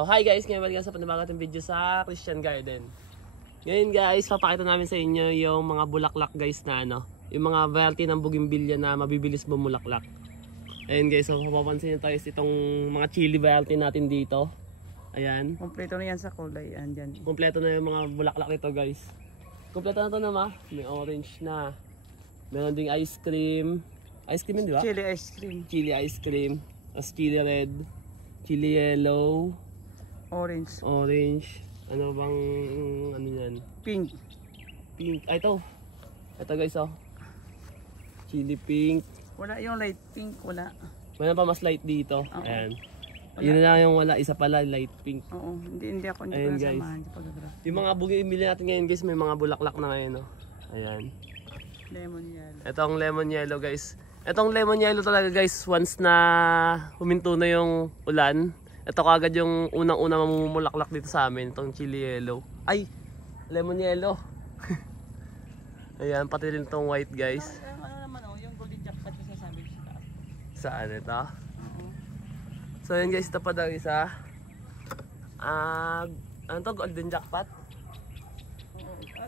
So hi guys, ngayon balik sa panabagatang video sa Christian Garden. Ngayon guys, papakita namin sa inyo yung mga bulaklak guys na ano, yung mga variety ng bougainvillea na mabibilis bumulaklak. Ayun guys, so mapapansin nyo tayo itong mga chili variety natin dito. Ayan. Kompleto na yan sa kulay. Andyan. Kompleto na yung mga bulaklak nito guys. Kompleto na to naman. May orange na. Meron ding ice cream. Ice cream yun, di ba? Chili ice cream. Chili ice cream. Tapos chili red. Chili yellow. Orange. Orange. Ano bang, ano yan? Pink. Pink. Ay, ito. Ito guys, oh. Chili pink. Wala yung light pink. Wala. Mayroon pa mas light dito. Ayan. Wala. Yun na lang yung wala. Isa pala, light pink. Oo. Hindi ako. Hindi Ayan, ko guys. nasamahan. Yung mga bougainvillea natin ngayon guys, may mga bulaklak na ngayon, oh. Ayan. Lemon yellow. Ito ang lemon yellow guys. Itong lemon yellow talaga guys, once na huminto na yung ulan, ito kagad yung unang-una mamumulaklak dito sa amin, itong chili yellow. Ay, lemon yellow. Ayan, pati rin itong white guys. Ano naman yung golden jackpot yung sinasabi ko sa taas. Saan ito? So ayan guys, ito pa daw isa. Ano to, golden jackpot?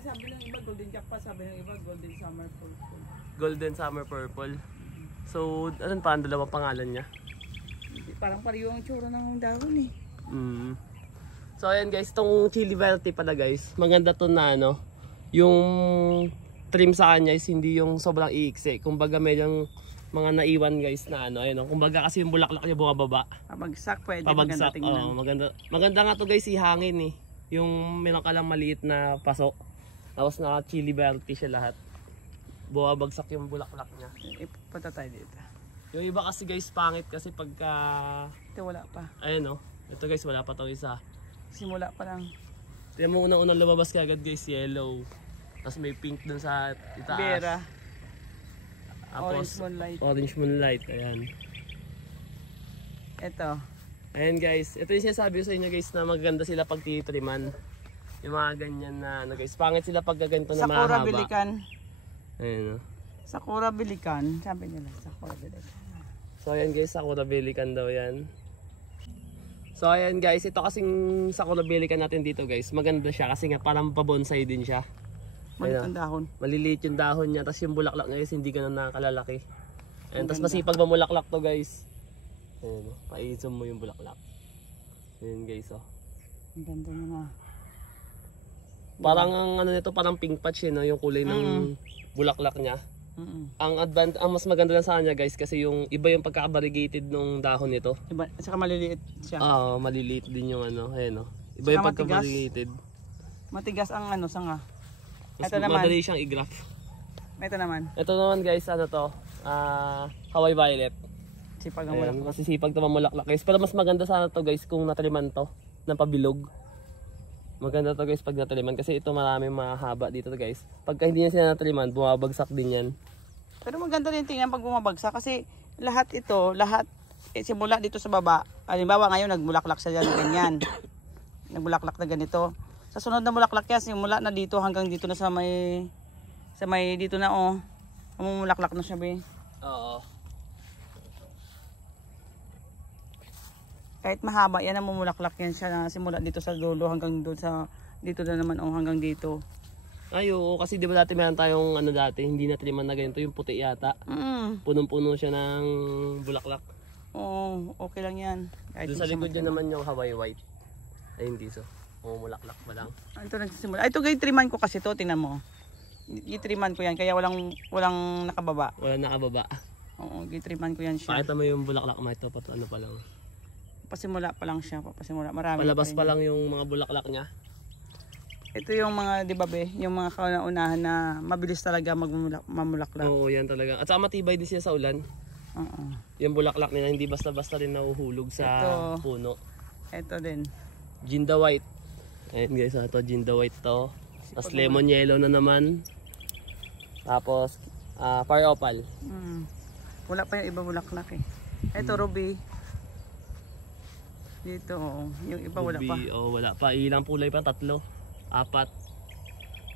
Sabi ng iba golden jackpot, sabi ng iba golden summer purple. Golden summer purple. So, ano pa ang dalawang pangalan niya? Parang pareho ang tsura ng dahon eh. So ayan guys, itong chili variety pala guys, maganda to na ano, yung trim sa kanya is hindi yung sobrang iiksi. Kumbaga medyo mga naiwan guys na ano, ayun, kumbaga kasi yung bulaklak niya bumababa. Pabagsak pwede. Pabagsak, maganda tingnan. maganda. Maganda nga to guys, ihangin eh. Yung meron ka lang maliit na paso. Tapos naka chili variety siya lahat. Bumabagsak yung bulaklak niya. Ipunta tayo dito. Yung iba kasi guys pangit kasi pagka... Ito wala pa. Ayun oh. Ito guys wala pa to isa. Simula pa lang. Tignan mo unang-unang lumabas kagad guys, yellow. Tapos may pink dun sa itaas. Bera. Tapos, Orange moonlight. Orange moonlight, ayan. Ito. Ayan guys, ito yung sinasabi ko sa inyo guys na maganda sila pag tinitriman. Yung mga ganyan na ano guys, pangit sila pag ganito na mahaba. Sakura Bilikan. Ayun, Sakura Bilikan, sabi nila, Sakura Bilikan. So ayan guys, Sakura Bilikan daw yan. So ayan guys, ito kasing Sakura Bilikan natin dito guys, maganda siya kasi nga parang pa-bonsai din siya. Maliit ang dahon. Maliliit yung dahon niya, tapos yung bulaklak niya guys hindi ganun nakalalaki. Ayan, tapos masipag mamulaklak to guys. Ayan, pa-i-zoom mo yung bulaklak. Ayan guys, oh. Ang ganda mo na. Parang ang ano nito, parang pink patch no, yung kulay ng bulaklak niya. Ang mas maganda lang sa kanya guys kasi yung iba yung pagka-variegated nung dahon nito. Iba, saka maliliit siya. Maliliit din yung ano, ayan oh. Iba yung pagka-variegated. Matigas ang ano, sanga. Mas Ito naman. madali siyang i-graft. Ito naman. Ito naman guys, ano to? Hawaii Violet. Sipag ang wala. Masisipag to mamulaklak guys. Pero mas maganda sana to guys kung nataliman to ng pabilog. Maganda to guys pag nataliman kasi ito maraming mahaba dito to guys. Pagka hindi niya sila nataliman, bumabagsak din yan. Pero maganda din tingnan pag bumabagsak kasi lahat ito, simula dito sa baba. Halimbawa ngayon nagbulaklak siya dyan ganyan. Nagbulaklak na ganito. Sa sunod na bulaklak yan, simula na dito hanggang dito na sa may dito na oh. Mamulaklak na siya be. Oo. Kahit mahaba yan ang mamulaklak yan siya na simula dito sa dulo hanggang doon sa dito na naman oh hanggang dito. Ay oo, kasi di ba dati meron tayong ano dati, hindi na tiniman na ganito, yung puti yata. Punong-puno siya ng bulaklak. Oo, okay lang yan. Doon sa likod yun naman yung Hawaii White. Ayun dito, bulaklak pa lang. Ito nagsisimula. Ito guys, triman ko kasi to, tingnan mo. Gitriman ko yan, kaya walang nakababa. Walang nakababa. Oo, gitriman ko yan siya. Pakita mo yung bulaklak mo ito, ano pa lang. Pasimula pa lang siya, marami. Palabas pa lang yung mga bulaklak niya. Ito yung mga, di ba be, yung mga kaunahan na mabilis talaga mamulaklak. Oo, yan talaga. At saka matibay din siya sa ulan. Oo. Yung bulaklak nila hindi basta-basta rin nahuhulog sa puno. Ito din. Ginda White. Ayan guys, ito Ginda White to. Tapos lemon yellow na naman. Tapos fire opal. Wala pa yung iba bulaklak eh. Ito ruby. Dito yung iba wala pa. Wala pa. Ilang kulay pa? 3, 4. 4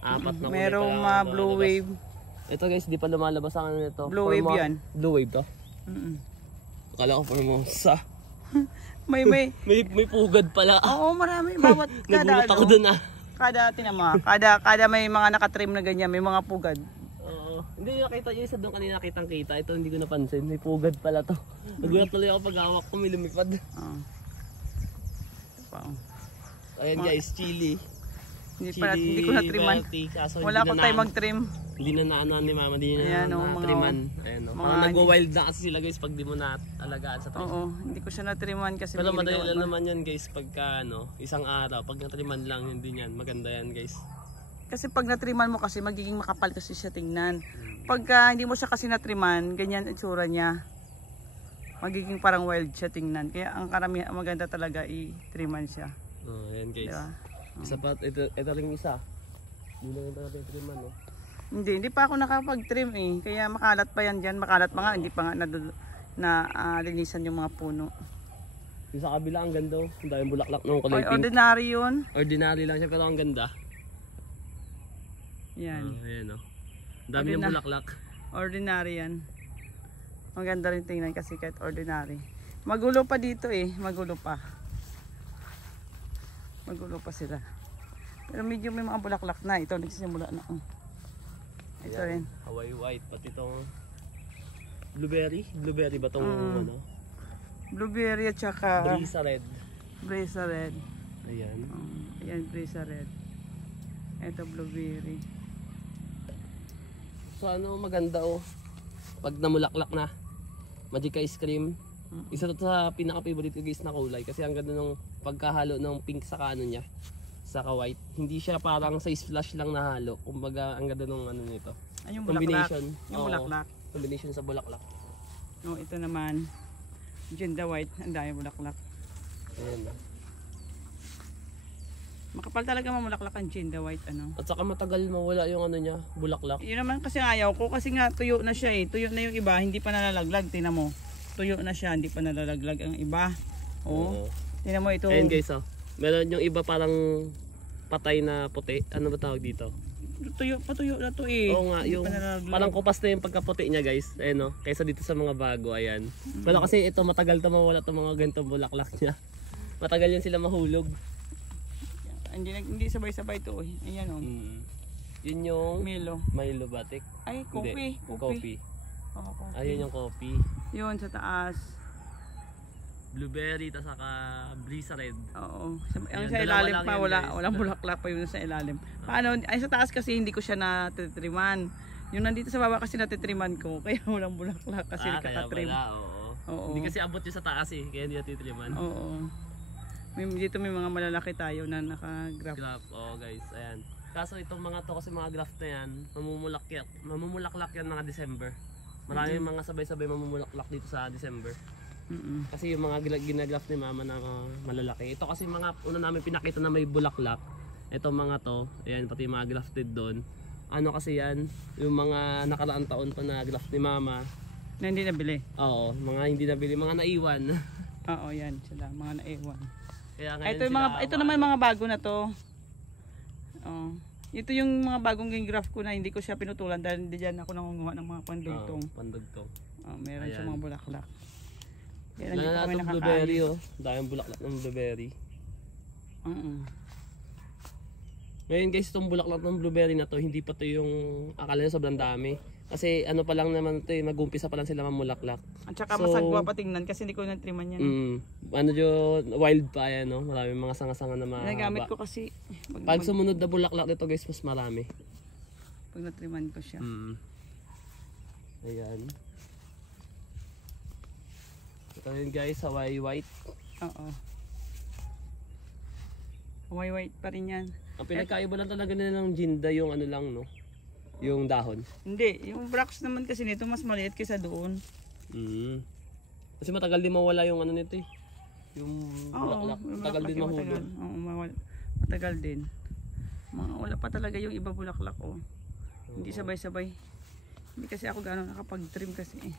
na kulay. Merong blue wave. Ito guys, di pa lumalabas ang ano nito. Blue wave yan. Blue wave to? Akala ko Formosa. May pugad pala. Oo, marami. Bawat Nagulat kada ako dun ah. kada tinama, kada may mga nakatrim na ganyan, may mga pugad. Oo. Hindi nakita yung isa doon kanina kitang-kita. Ito hindi ko napansin. May pugad pala to. Nagulat tuloy ako pag hawak ko may lumipad. Oo. Wow. Ayan guys, chili. Hindi ko na-triman. Wala ko tayo mag-trim. Hindi na naano ni mama, hindi Ayan, na na-triman. Ayan o. Parang nag-wild na kasi sila guys pag di mo na alagaan sa trim. Oo, hindi ko siya na-triman kasi Pero madali lang naman yan guys pagka ano, isang araw. Pag na-triman lang, hindi yan. Maganda yan guys. Kasi pag na-triman mo kasi magiging makapal kasi siya tingnan. Pagka hindi mo siya kasi na-triman, ganyan ang itsura niya. Magiging parang wild siya tingnan. Kaya ang karamihan maganda talaga i-triman siya. Oh, ayan guys. Diba? Isa pa, ito rin isa. Hindi lang natin triman no. Hindi pa ako nakapag-trim eh. Kaya makalat pa yan dyan. Makalat pa nga, hindi pa nga linisan yung mga puno. Yung sa kabila ang ganda oh. Ang daming bulaklak ng kulay pink. Ordinary yun. Ordinary lang siya pero ang ganda. Yan. Ayan oh. Ang dami yung bulaklak. Ordinary yan. Maganda rin tingnan kasi kahit ordinary. Magulo pa dito eh. Magulo pa sila. Pero medyo may mga bulaklak na. Ito nagsisimula na. Ito rin. Hawaii white. Pati itong blueberry. Blueberry ba itong ano? Blueberry at saka Brisa red. Brisa red. Ayan. Ayan, Brisa red. Ito blueberry. So ano maganda oh. Pag namulaklak na. Magic ice cream. Isa to sa pinaka-favorite ko guys na kulay. Kasi ang ganda ng pagkahalo ng pink sa ano niya. Saka white. Hindi siya parang sa splash lang na halo. Kumbaga ang ganda ng ano nito. Ay, yung combination. Yung bulaklak. Combination sa bulaklak. No, ito naman. Genda white. Ang dami bulaklak. Ayan. Makapal talaga mamulaklak ang genda white ano. At saka matagal mawala yung ano niya, bulaklak. Yun naman kasi ayaw ko kasi nga tuyo na siya eh. Tuyo na yung iba, hindi pa nalalaglag. Tingnan mo. Tuyo na siya, hindi pa nalalaglag ang iba. Oh. Tingnan mo ito. Ayan guys oh. Meron yung iba parang patay na puti. Ano ba tawag dito? Patuyo na to eh. Oo nga, yung parang kupas na yung pagkaputi niya guys. Ayan oh. Kaysa dito sa mga bago, ayan. Pero kasi ito matagal to mawala itong mga ganitong bulaklak niya. Matagal yan sila mahulog. Hindi sabay-sabay to eh. Ayan oh. Yun yung Milo. Milo Batik. Ay, coffee. Coffee. Oh, coffee. Ayun yung coffee. Yun sa taas. Blueberry, tas saka Brisa red. Oo. Ayan, Sa dalawa ilalim lang pa, yan, walang bulaklak pa yun sa ilalim. Paano? Ay sa taas kasi hindi ko siya natitriman. Yung nandito sa baba kasi natitriman ko, kaya walang bulaklak kasi kaya nakatrim. pala, oo. Oo. Hindi kasi abot yung sa taas eh, kaya hindi natitriman. Oo. Dito may mga malalaki tayo na naka-graph. Graph, oo guys, ayan. Kaso itong mga to kasi mga graft na yan, mamumulaklak yan mga December. Maraming mga sabay-sabay mamumulaklak dito sa December. Kasi yung mga ginagraft ni mama na malalaki. Ito kasi mga una namin pinakita na may bulaklak. Ito mga to, ayan pati mga grafted doon. Ano kasi yan, yung mga nakaraang taon pa na graft ni mama. Na hindi nabili? Oo, mga hindi nabili, mga naiwan. Oo, yan sila, mga naiwan. Kaya ngayon ito naman mga bago na to. Oh. Ito yung mga bagong graph ko na hindi ko siya pinutulan dahil diyan ako nangunguha ng mga pandugtong. Pandugtong. Meron siya mga bulaklak. Yan dito kami nakakain. Blueberry oh. Dahil bulaklak ng blueberry. Ngayon guys, itong bulaklak ng blueberry na to, hindi pa to yung akala nyo sobrang dami. Kasi ano pa lang naman ito eh, mag-umpisa pa lang sila mamulaklak. At saka masagwa pa tingnan kasi hindi ko na-triman yan. Ano yun, wild pa yan no? Maraming mga sanga-sanga na mahaba. Nagamit ko kasi. Pag sumunod na bulaklak dito guys, mas marami. Pag na-triman ko siya. Ayan. Ito yun guys, Hawaii white. Oo. Hawaii white pa rin yan. Ang pinagkaiba lang talaga nila ng ginda yung ano lang no? Yung dahon. Hindi, yung bracts naman kasi nito mas maliit kaysa doon. Kasi matagal din mawala yung ano nito eh. Yung bulaklak. Matagal din mahulog. Oo, matagal din. Wala pa talaga yung iba bulaklak oh. Hindi sabay-sabay. Hindi kasi ako gano'n nakapag-trim kasi eh.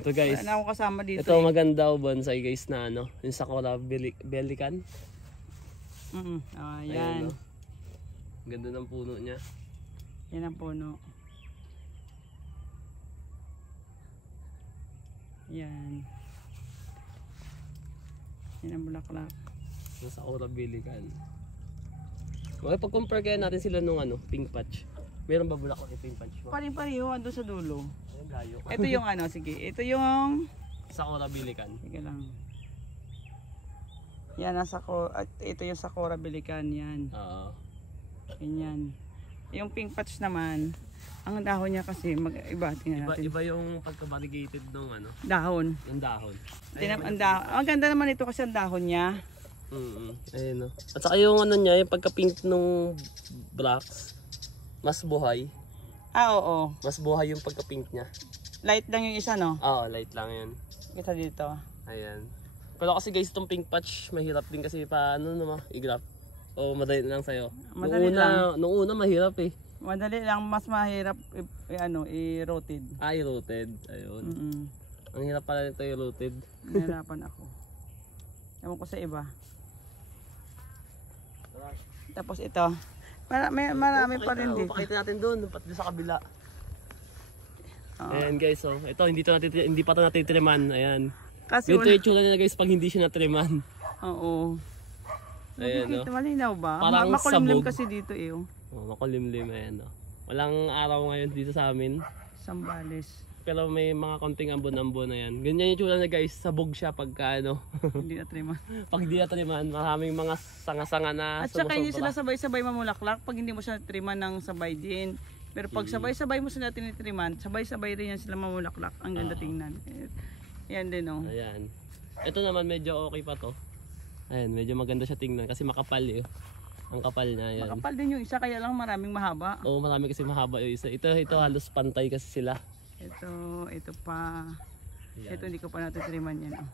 Ito guys. Wala na akong kasama dito. Ito maganda o bonsai guys na ano. Yung Sakura Belican. Yan. No? Ganda ng puno niya. Yan ang puno. Yan. Yan ang bulaklak. Nasa Aura Bilican. Okay, pag-compare kaya natin sila nung ano, pink patch. Meron ba bulaklak yung pink patch mo? Pareho, ando sa dulo. Ayun, layo. Ito yung ano, sige. Ito yung... Sa Aura Bilican. Sige lang. Yan, at ito yung Sakura Bilican, yan. Oo. Ganyan. Yung pink patch naman, ang dahon niya kasi mag-iba. Tingnan natin. Iba yung pagka-variegated nung ano, Dahon. yung dahon. Ang ganda naman ito kasi ang dahon niya. Ayun no. At saka yung ano niya, yung pagka-pink nung blocks, mas buhay. Oo. Mas buhay yung pagka-pink niya. Light lang yung isa, no? Oo, light lang yan. Kita dito. Ayan. Pero kasi guys, itong pink patch, mahirap din kasi paano naman i-graph. O madali na lang sa'yo. Madali lang. Nung una mahirap eh. Madali lang, mas mahirap i-rotate. I-rooted. Ayun. Ang hirap pala nito i-rooted. Nahirapan ako. Ewan ko sa iba. Tapos ito. Marami pa rin dito. Pakita natin doon, pati sa kabila. Oo. Ayan guys, so ito hindi pa ito natitriman. Ayan. Kasi Ganito yung tsura niya guys pag hindi siya natriman. Oo. Ayan Nakikita, no. malinaw ba? Parang Makulimlim sabog. kasi dito eh. Oh. Makulimlim ayan no. Walang araw ngayon dito sa amin. Sambales. Pero may mga konting ambon-ambon na yan. Ganyan yung tsura niya guys, sabog siya pagka ano. Hindi na trima. Pag di natriman, maraming mga sanga-sanga na At saka hindi sila sumusobra. sabay-sabay mamulaklak pag hindi mo siya triman ng sabay din. Pero pag sabay-sabay mo sila tinitriman, sabay-sabay rin yan sila mamulaklak. Ang ganda tingnan. Yan din oh. Ayan. Ito naman medyo okay pa to. Ayan, medyo maganda siya tingnan kasi makapal eh. Ang kapal niya, ayan. Makapal din yung isa kaya lang maraming mahaba. Oo, marami kasi mahaba yung isa. Ito halos pantay kasi sila. Ito pa. Ayan. Ito hindi ko pa natitriman yan oh.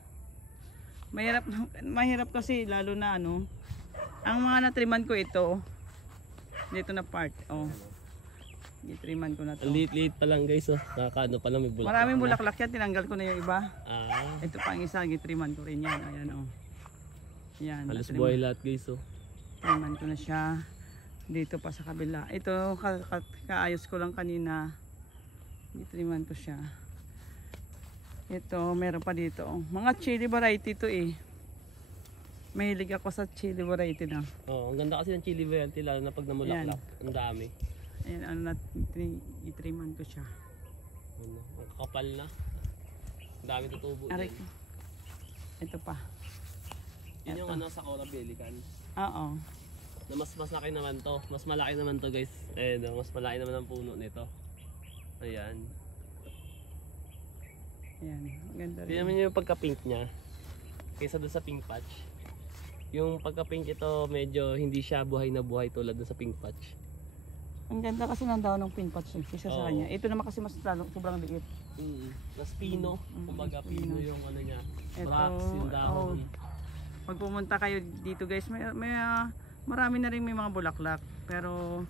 Mahirap kasi lalo na ano. Ang mga natriman ko ito. Dito na part oh. Itriman ko na to. Liit-liit pa lang guys, oh. Nakakaano pa lang may bulaklak. Maraming bulaklak yan, tinanggal ko na yung iba. Ah, Ito pa ang isa, gitriman ko rin yan. Ayan oh. Yan. halos natriman- buhay lahat guys, oh. Triman ko na siya. Dito pa sa kabila. Ito, kaayos ko lang kanina. Gitriman ko siya. Ito, meron pa dito. Oh. Mga chili variety to eh. Mahilig ako sa chili variety na. Oh, ang ganda kasi ng chili variety lalo na pag namulaklak. Ang dami. Ayan, ano na, itriman ko siya. Ano, ang kakapal na. Ang dami tutubo Aray din. ko. Ito pa. Yun yung ano sa Aura Bilican. Oo. Na mas laki naman to. Mas malaki naman to guys. Ayan, oh, mas malaki naman ang puno nito. Ayan. Ayan, ang ganda rin. Tingnan mo yung pagka-pink niya. Kaysa doon sa pink patch. Yung pagka-pink ito medyo hindi siya buhay na buhay tulad doon sa pink patch. Ang ganda kasi ng daw ng pink patch kaysa sa Oo. kanya. Ito naman kasi mas sobrang liit. Mas pino. Kumbaga pino yung ano niya. Ito, Brax, yung dahon. Pag pumunta kayo dito guys, marami na rin may mga bulaklak. Pero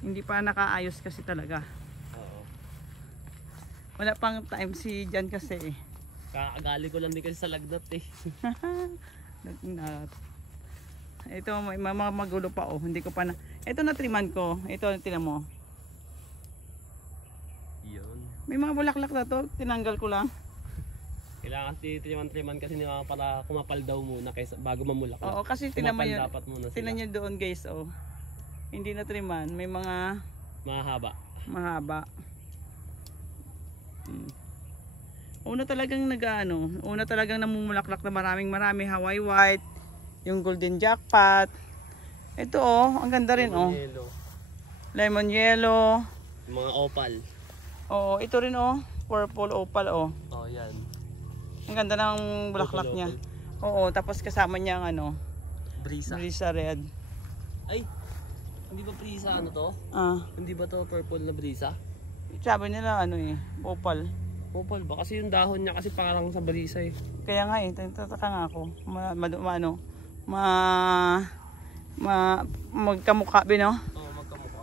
hindi pa nakaayos kasi talaga. Oo. Wala pang time si Jan kasi eh. Kakagali ko lang din kasi sa lagnat eh. Ito may mga magulo pa oh, hindi ko pa na. Ito na triman ko. Ito tinan mo. Yun. May mga bulaklak na to, tinanggal ko lang. Kailangan tiniman kasi nila para kumapal daw muna kaysa bago mamulaklak. Oo, kasi tinan mo Kumapal yun. dapat muna sila. Tinan niyo doon guys oh. Hindi na triman, may mga Mahaba. mahaba. Una talagang una talagang namumulaklak na marami Hawaii white, yung golden jackpot. Ito oh, ang ganda rin oh. Yellow. Lemon yellow. Mga opal. Oh, ito rin oh, purple opal oh. Oh, yan. Ang ganda ng bulaklak Opal, niya. opal. Oo, tapos kasama niya ang Brisa. brisa red. Ay, hindi ba brisa ano to? Ah, Hindi ba to purple na brisa? sabi nila opal. Opal ba? Kasi yung dahon niya kasi parang sa brisa eh. Kaya nga tataka nga ako. Magkamukha no? Oo, magkamukha.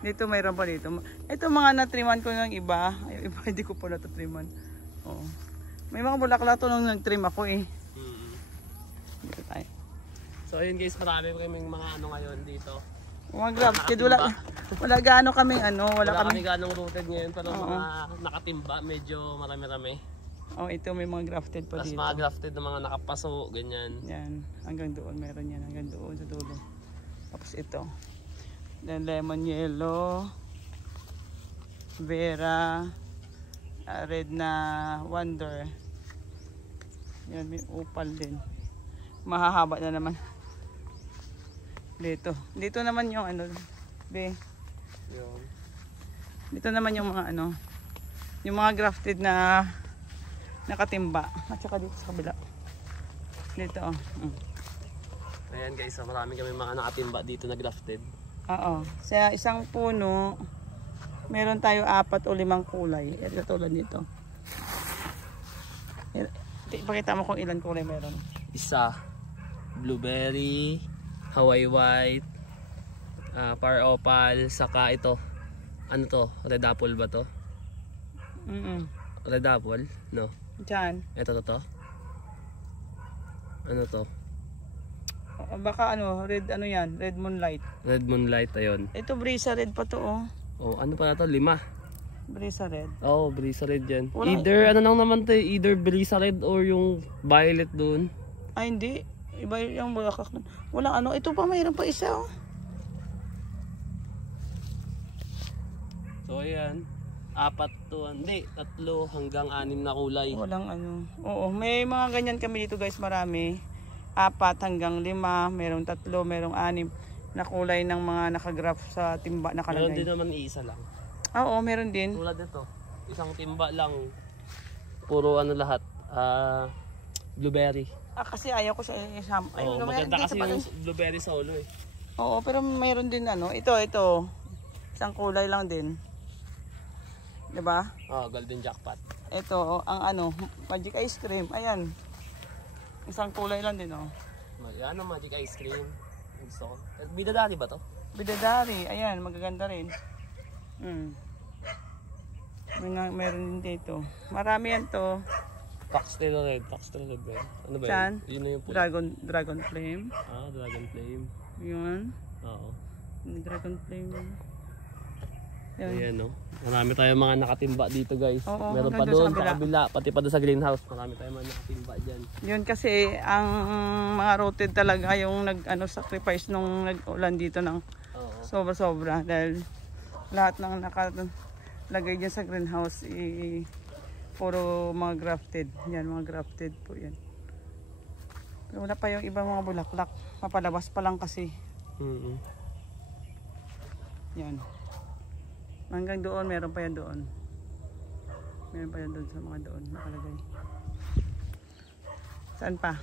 Dito mayroon pa dito. Ito mga natriman ko ng iba. Ay, iba hindi ko pa natatriman. Oo. May mga bulaklak to nung nagtrim ako eh. Dito tayo. So ayun guys, marami kaming mga ano ngayon dito. Mga grab, wala gaano kaming wala Wala kami. kami ganong rooted ngayon pero mga nakatimba, medyo marami-rami. Oh, ito may mga grafted pa Tapos dito. mga grafted na mga nakapaso, ganyan. Yan, hanggang doon meron yan, hanggang doon sa dulo. Tapos ito. Then lemon yellow, Vera, red na wonder. Yan, may upal din. Mahahaba na naman. Dito naman yung ano, be. Yun. Dito naman yung mga ano, yung mga grafted na nakatimba. At saka dito sa kabila. Dito, oh. Ayan guys, so marami kami mga nakatimba dito na grafted. Oo. Sa isang puno, meron tayo 4 o 5 kulay. Ito tulad nito. Ipakita mo kung ilan kulay meron. Isa, blueberry, Hawaii white, par opal, saka ito. Ano to? Red apple ba to? Red apple? No. Diyan. Ito to. Ano to? Baka ano, red ano yan, red moonlight. Red moonlight, ayun. Ito brisa red pa to, oh. Oh, ano pala to? 5. Brisa red. Oh, brisa red yan. Wala. Either, ano lang naman to, either brisa red or yung violet dun. Ay hindi, iba yung bulaklak. Wala ano, ito pa mayroon pa isa, oh. So, ayan. 4 to, hindi, 3 hanggang 6 na kulay. Walang ano. Oo, may mga ganyan kami dito guys, marami. 4 hanggang 5, merong 3, merong 6 na kulay ng mga nakagraph sa timba Meron nakalagay. din naman iisa lang. Oo, meron din. Tulad dito, isang timba lang. Puro ano lahat, blueberry. Kasi ayaw ko siya isama. Oh, maganda kasi yung blueberry solo eh. Oo, pero mayroon din ano. Ito. Isang kulay lang din. 'Di ba? Oh, golden jackpot. Ito, ang ano, magic ice cream. Ayan. Isang kulay lang din, oh. Ano, magic ice cream. Gusto ko. Bidadari ba to? Bidadari. Ayan, magaganda rin. Meron din dito. Marami yan to. Pastel red ba? Ano ba Saan? yun? Yun na yung Dragon flame. Dragon flame. Yun. Oo. Dragon flame. Yan. Ayan, no? Marami tayong mga nakatimba dito, guys. Oo, Meron pa hanggang doon doon sa sa kabila, pati pa doon sa greenhouse. Marami tayong mga nakatimba dyan. Yun kasi ang mga rooted talaga yung sacrifice nung nag-ulan dito ng Oo. sobra-sobra dahil lahat ng nakalagay dyan sa greenhouse puro mga grafted. Yan, mga grafted po yan. Pero wala pa yung ibang mga bulaklak. Mapalabas pa lang kasi. Yan. Hanggang doon, meron pa yan doon. Meron pa yan doon sa mga doon nakalagay. Saan pa?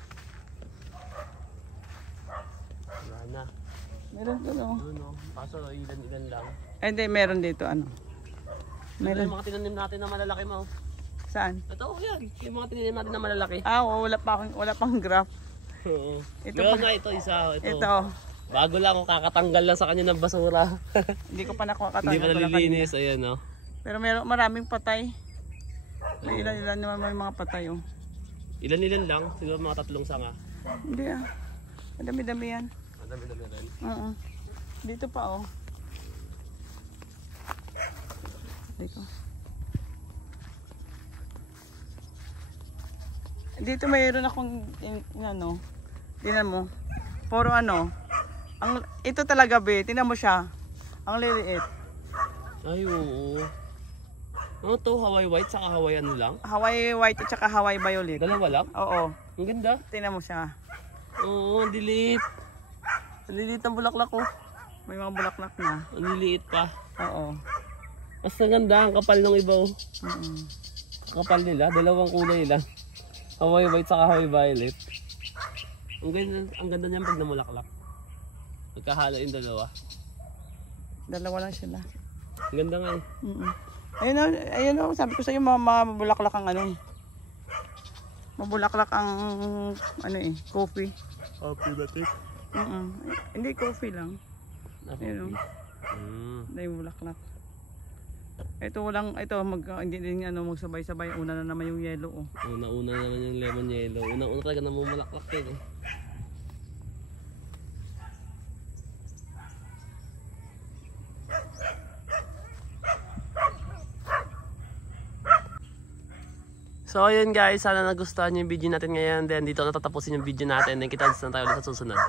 Wala na. Meron doon, oh. Doon, no? Kaso ilan-ilan lang. Hindi, meron dito, ano. Meron Meron. yung mga tinanim natin na malalaki mo. Saan? Ito, yan. Yung mga tinanim natin na malalaki. Wala pang graph. Oo. Ito Meron pa. na ito, isa. Ito. Bago lang, kakatanggal lang sa kanya ng basura. Hindi ko pa nakuha Hindi pa nalilinis, ayan, no? Pero maraming patay. May ilan-ilan naman may mga patay, oh. Ilan-ilan lang, siguro mga 3 sanga. Hindi, ah. Madami-dami yan. Madami-dami rin. Oo. Dito pa, oh. Dito. Dito mayroon akong ano, tingnan mo. Puro ano. Ito talaga, be. Tingnan mo siya. Ang liliit. Ay, oo. Ano to? Hawaii white saka Hawaii ano lang? Hawaii white at saka Hawaii violet. Dalawa lang? Oo. Ang ganda. Tingnan mo siya. Oo, ang lilit. Ang lilit ng bulaklak ko. May mga bulaklak na. Ang liliit pa. Oo. Mas ganda ang kapal ng iba. Mm. Kapal nila, dalawang kulay lang. Hawaii white saka Hawaii violet. Ang ganda niyan pag namulaklak. Magkahala yung dalawa. Dalawa lang sila. Ang ganda nga eh. Ayun o, sabi ko sa iyo, mga mabulaklak ang ano eh. Mabulaklak ang ano eh, coffee. Happy ba ito? Hindi coffee lang. Ayun o, dahil bulaklak. Ito hindi din magsabay-sabay. Una na naman yung yellow oh. Una-una naman yung lemon yellow. Una-una talaga namumulaklak yun eh. So ayun guys, sana nagustuhan niyo yung video natin ngayon. Then dito natatapusin yung video natin. Then kita na tayo ulit sa susunod.